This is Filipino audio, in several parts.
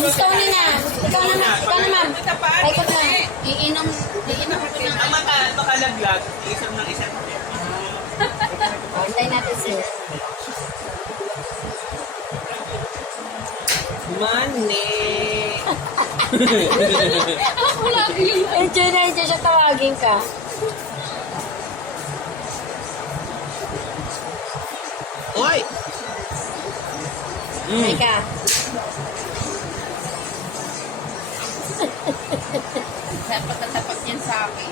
Gusto ni na. Ikaw na ma'am. Ay, ko na. Iinom ako ng... Ang makalaglag, isang ng isang. Hintay natin sis. Money! Wala ko yun. Enjoy na enjoy siya tawagin ka. Hoy! Ay ka. Dapat na tapat yan sa akin.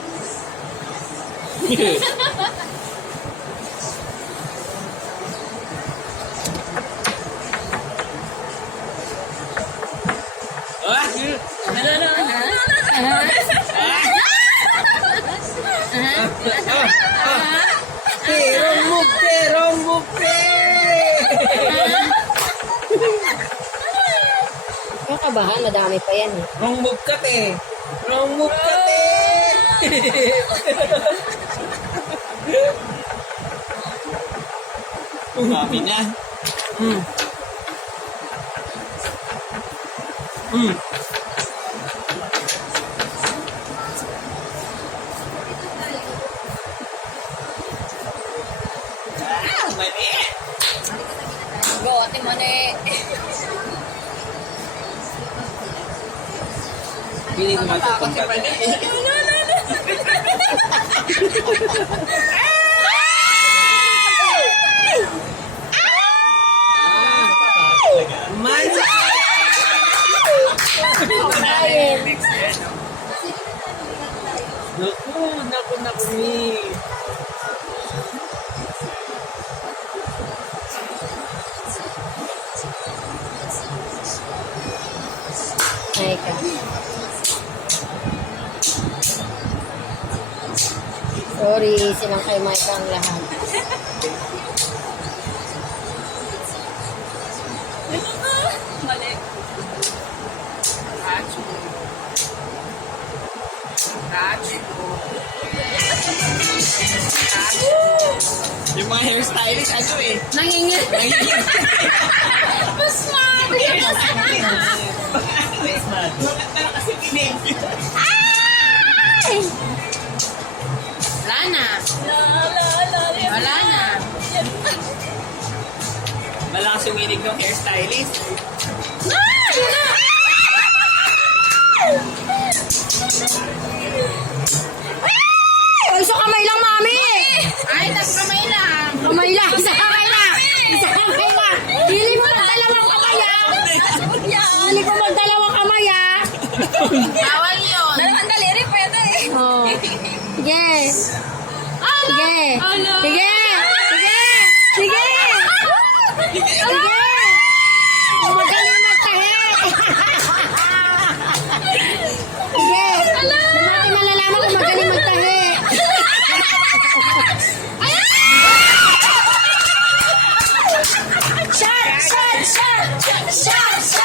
Wrong move! Kakabahan, madami pa yan eh. Wrong move ka, te! Wrong move ka, te! Sabi na. Mali! Go, ate mo na eh. Hindi ko matapos ka. Naku, ni. Ay ka. Sorry, sinangkay Mike ang lahat. Mali. Touch mo. Touch mo. Yung mga hairstylist, ano eh? Nangingil. Mas mali. Kasi kinig. Wala na. Wala na. Malakas yung inig ng hairstylist. Ay, isa kamay lang, mami! Ay, kamay lang. Kamay lang, isa kamay lang! Isa kamay lang! Pili mo magdalawang kamay, ah! Pili mo magdalawang kamay, ah! Bawal yun. Dalawang daliri, pwede eh. Oh. Sige! Sige! Sige! Sige! Sige! Sige! Magaling magtahe! Sige! Doon natin malalaman kung magaling magtahe! Shot! Shot! Shot! Shot!